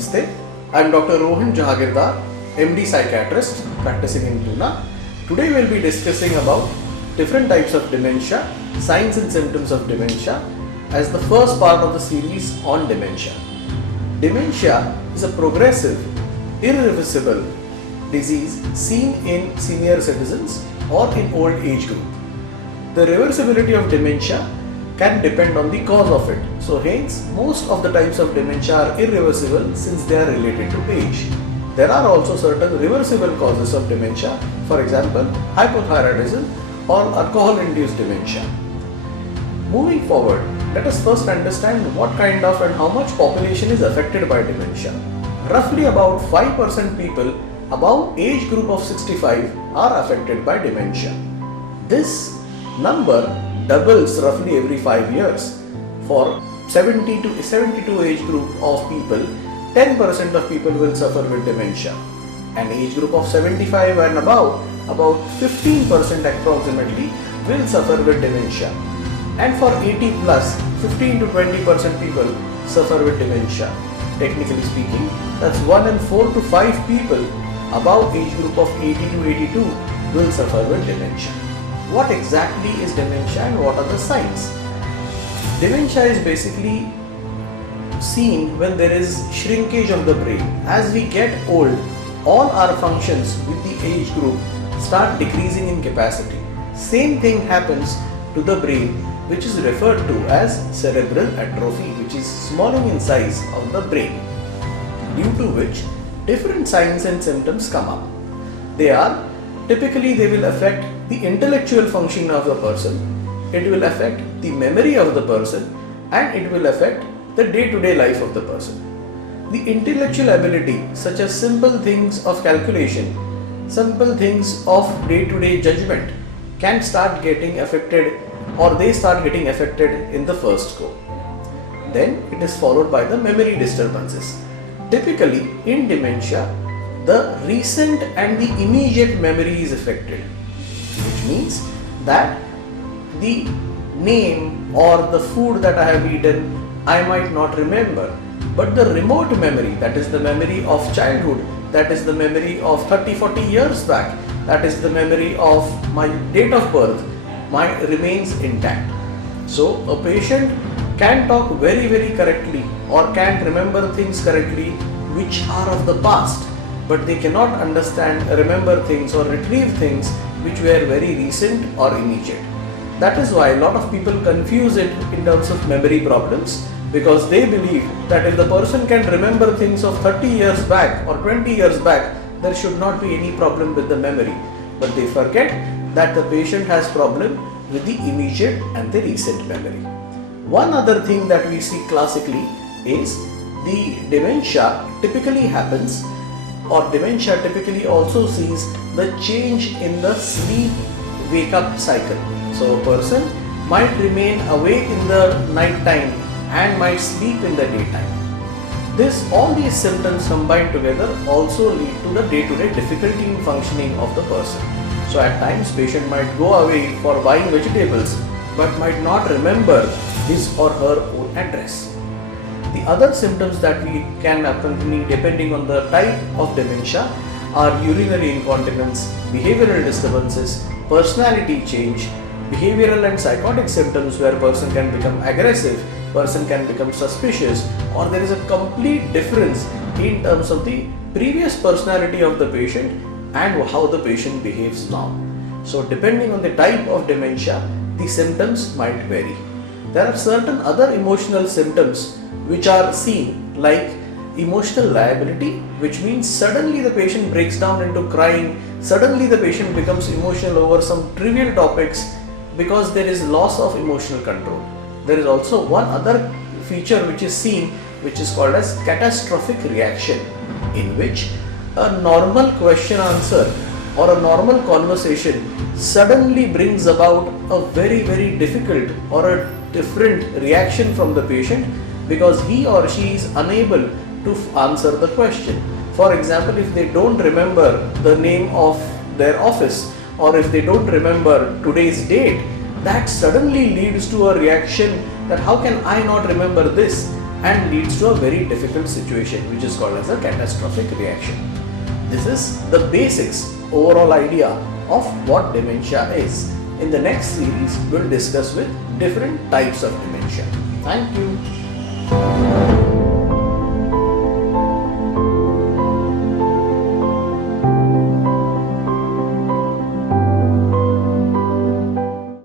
Namaste. I am Dr. Rohan Jahagirdar, MD Psychiatrist practicing in Pune. Today we will be discussing about different types of dementia, signs and symptoms of dementia as the first part of the series on dementia. Dementia is a progressive, irreversible disease seen in senior citizens or in old age group. The reversibility of dementia can depend on the cause of it. So hence, most of the types of dementia are irreversible since they are related to age. There are also certain reversible causes of dementia, for example, hypothyroidism or alcohol-induced dementia. Moving forward, let us first understand what kind of and how much population is affected by dementia. Roughly about 5% people above age group of 65 are affected by dementia. This number doubles roughly every 5 years. For 70 to 72 age group of people, 10% of people will suffer with dementia. An age group of 75 and above, about 15% approximately will suffer with dementia. And for 80 plus, 15 to 20% people suffer with dementia. Technically speaking, that's 1 in 4 to 5 people above age group of 80 to 82 will suffer with dementia. What exactly is dementia and what are the signs? Dementia is basically seen when there is shrinkage of the brain. As we get old, all our functions with the age group start decreasing in capacity. Same thing happens to the brain, which is referred to as cerebral atrophy, which is smalling in size of the brain, due to which different signs and symptoms come up. Typically they will affect the intellectual function of the person, it will affect the memory of the person, and it will affect the day-to-day life of the person. The intellectual ability, such as simple things of calculation, simple things of day-to-day judgment, can start getting affected, or they start getting affected in the first go. Then it is followed by the memory disturbances. Typically in dementia, the recent and the immediate memory is affected, which means that the name or the food that I have eaten I might not remember, but the remote memory, that is the memory of childhood, that is the memory of 30-40 years back, that is the memory of my date of birth, remains intact. So a patient can talk very correctly or can remember things correctly which are of the past, but they cannot remember things or retrieve things which were very recent or immediate. That is why a lot of people confuse it in terms of memory problems, because they believe that if the person can remember things of 30 years back or 20 years back, there should not be any problem with the memory. But they forget that the patient has problem with the immediate and the recent memory. One other thing that we see classically is the dementia typically happens, or dementia typically also sees the change in the sleep wake up cycle. So a person might remain awake in the night time and might sleep in the daytime. All these symptoms combined together also lead to the day-to-day difficulty in functioning of the person. So at times patient might go away for buying vegetables but might not remember his or her own address. The other symptoms that we can accompany depending on the type of dementia are urinary incontinence, behavioral disturbances, personality change, behavioral and psychotic symptoms where person can become aggressive, person can become suspicious, or there is a complete difference in terms of the previous personality of the patient and how the patient behaves now. So depending on the type of dementia, the symptoms might vary. There are certain other emotional symptoms which are seen, like emotional liability, which means suddenly the patient breaks down into crying, suddenly the patient becomes emotional over some trivial topics because there is loss of emotional control. There is also one other feature which is seen, which is called as catastrophic reaction, in which a normal question answer or a normal conversation suddenly brings about a very difficult or a different reaction from the patient because he or she is unable to answer the question. For example, if they don't remember the name of their office, or if they don't remember today's date, that suddenly leads to a reaction that how can I not remember this? and leads to a very difficult situation which is called as a catastrophic reaction. This is the basics overall idea of what dementia is. In the next series, we'll discuss with different types of dementia. Thank you.